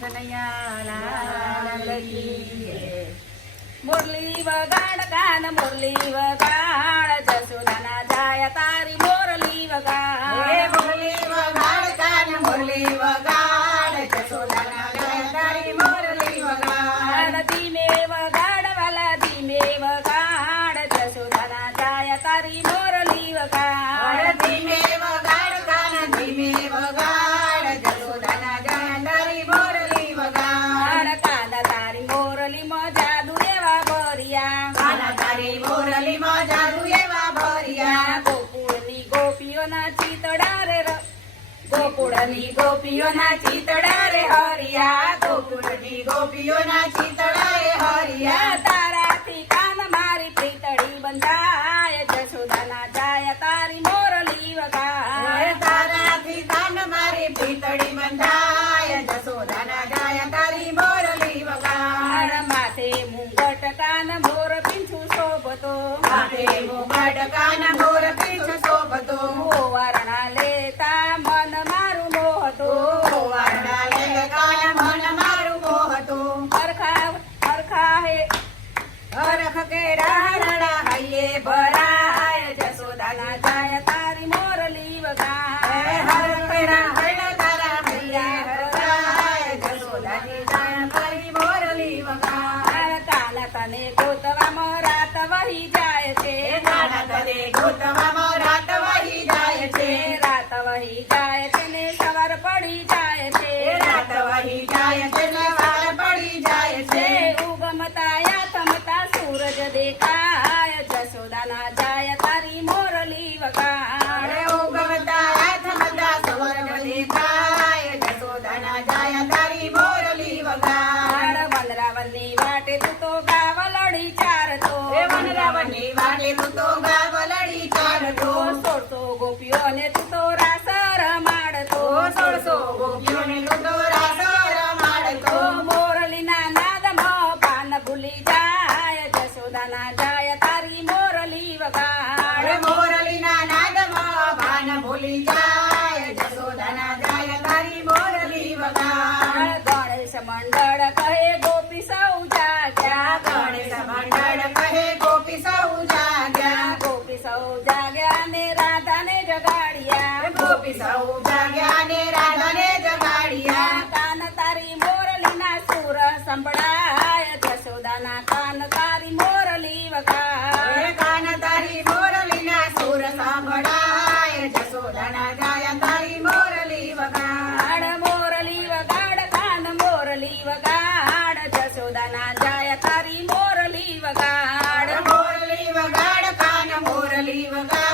કનૈયા લાલ કી મુરલી વગાડ કાન મુરલી ગોકુળની ગોપીઓના ચિતડા રે હરિયા ગોકુળની ગોપીઓના ચિતડા રે હરિયા. તારાથી કાન મારી પીતળી બંધાય, જશોદાના જાય, તારી મોરલી વગાડ તારાથી કાન મારી પીતળી બંધાય, જશોદાના જાય, તારી મોરલી વગાડ માથે મુંગટ કાન મોર પીંછું શોભતો. માથે મુંગટ કાન મોર મન મારું મોહતો. હરખા હરખા હે હરખ કે રાણા હૈયે ભરાય જશોદાના જાય તારી મોરલી વગાડ હર કે તારા ભરાય તારી મોરલી કાલા તને ગોતવામાં રાત વહી જાય છે. કાના તને ગોતવામાં રાત વહી જાય છે. રાત વહી જાય છે ને સવાર પડી જાય ค่ะ જશોદાના જાય તારી મોરલી ભાન ભૂલી જાય. જશોદાના જાય તારી મોરલી વગાડ. ગણેશ મંડળ કહે ગોપી સૌ જાગ્યા. ગણેશ મંડળ કહે ગોપી સૌ જાગ્યા. ગોપી સૌ જાગ્યા ને જગાડ્યા. ગોપી સૌ ગાયા તારી મોરલી વગાડ મોરલી વગાડ મોરલી વગાડ જશોદાના જાય તારી મોરલી વગાડ મોરલી વગાડ મોરલી વગાડ